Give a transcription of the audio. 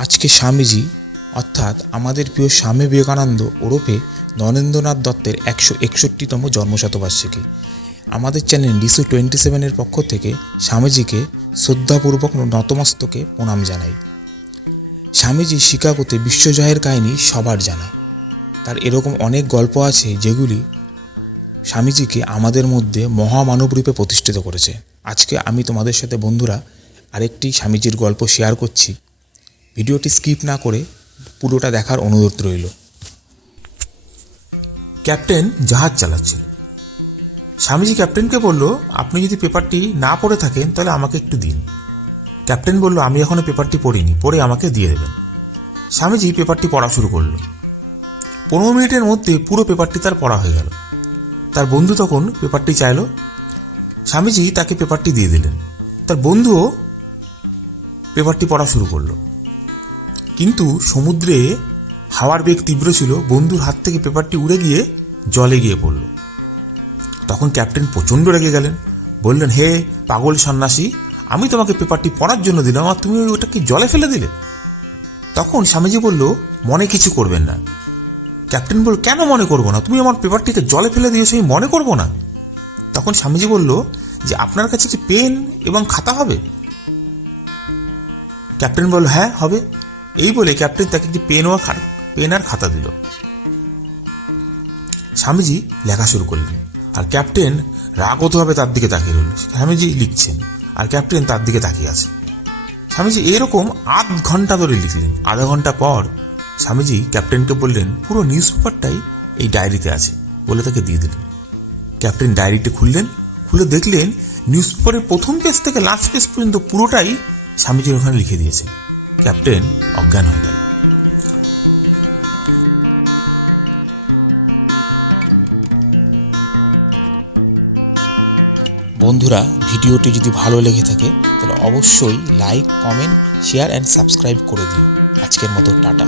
আজকে স্বামীজি অর্থাৎ আমাদের প্রিয় স্বামী বিবেকানন্দ ওরফে নরেন্দ্রনাথ দত্তের 161তম জন্মশতবার্ষিকী। আমাদের চ্যানেল ডিসু27-এর পক্ষ থেকে স্বামীজিকে শ্রদ্ধাপূর্বক নতমস্তকে প্রণাম জানাই। স্বামীজি শিকাগোতে বিশ্বজয়ের কাহিনী সবার জানা। তার এরকম অনেক গল্প আছে যেগুলি স্বামীজিকে আমাদের মধ্যে মহামানব রূপে প্রতিষ্ঠিত করেছে। আজকে আমি তোমাদের সাথে বন্ধুরা আরেকটি স্বামীজির গল্প শেয়ার করছি। ভিডিওটি স্কিপ না করে পুরোটা দেখার অনুরোধ রইল। ক্যাপ্টেন জাহাজ চালাচ্ছিল। স্বামীজি ক্যাপ্টেনকে বলল, আপনি যদি পেপারটি না পড়ে থাকেন তাহলে আমাকে একটু দিন। ক্যাপ্টেন বলল, আমি এখনো পেপারটি পড়িনি, পড়ে আমাকে দিয়ে দেবেন। স্বামীজি পেপারটি পড়া শুরু করল। 15 মিনিটের মধ্যে পুরো পেপারটি তার পড়া হয়ে গেল। তার বন্ধু তখন পেপারটি চাইল। স্বামীজি তাকে পেপারটি দিয়ে দিলেন। তার বন্ধুও পেপারটি পড়া শুরু করলো। কিন্তু সমুদ্রে হাওয়ার বেগ তীব্র ছিল। বন্ধুর হাত থেকে পেপারটি উড়ে গিয়ে জলে গিয়ে পড়ল। তখন ক্যাপ্টেন প্রচণ্ড রেগে গেলেন। বললেন, হে পাগল সন্ন্যাসী, আমি তোমাকে পেপারটি পড়ার জন্য দিলাম আর তুমি ওটাকে জলে ফেলে দিলে। তখন স্বামীজি বলল, মনে কিছু করবেন না। ক্যাপ্টেন বলল, কেন মনে করবো না? তুমি আমার পেপারটিকে জলে ফেলে দিয়েছো, আমি মনে করবো না। তখন স্বামীজি বলল যে, আপনার কাছে কি পেন এবং খাতা হবে? ক্যাপ্টেন বলল, হ্যাঁ হবে। এই বলে ক্যাপ্টেন তাকে একটি পেন আর খাতা দিল। স্বামীজি লেখা শুরু করলেন আর ক্যাপ্টেন রাগতভাবে তার দিকে তাকিয়ে রইল। স্বামীজি লিখছেন আর ক্যাপ্টেন তার দিকে তাকিয়ে আছে। স্বামীজি এরকম আধ ঘন্টা ধরে লিখলেন। আধা ঘন্টা পর স্বামীজি ক্যাপ্টেনকে বললেন, পুরো নিউজ পেপারটাই এই ডায়েরিতে আছে বলে তাকে দিয়ে দিলেন। ক্যাপ্টেন ডায়েরিটি খুললেন। খুলে দেখলেন নিউজ পেপারের প্রথম পেজ থেকে লাস্ট পেজ পর্যন্ত পুরোটাই স্বামীজির ওখানে লিখে দিয়েছে। ক্যাপ্টেন অজ্ঞান হয়ে গেল। বন্ধুরা, ভিডিওটি যদি ভালো লেগে থাকে তাহলে অবশ্যই like, comment, share and subscribe করে দিও। আজকের মতো টাটা।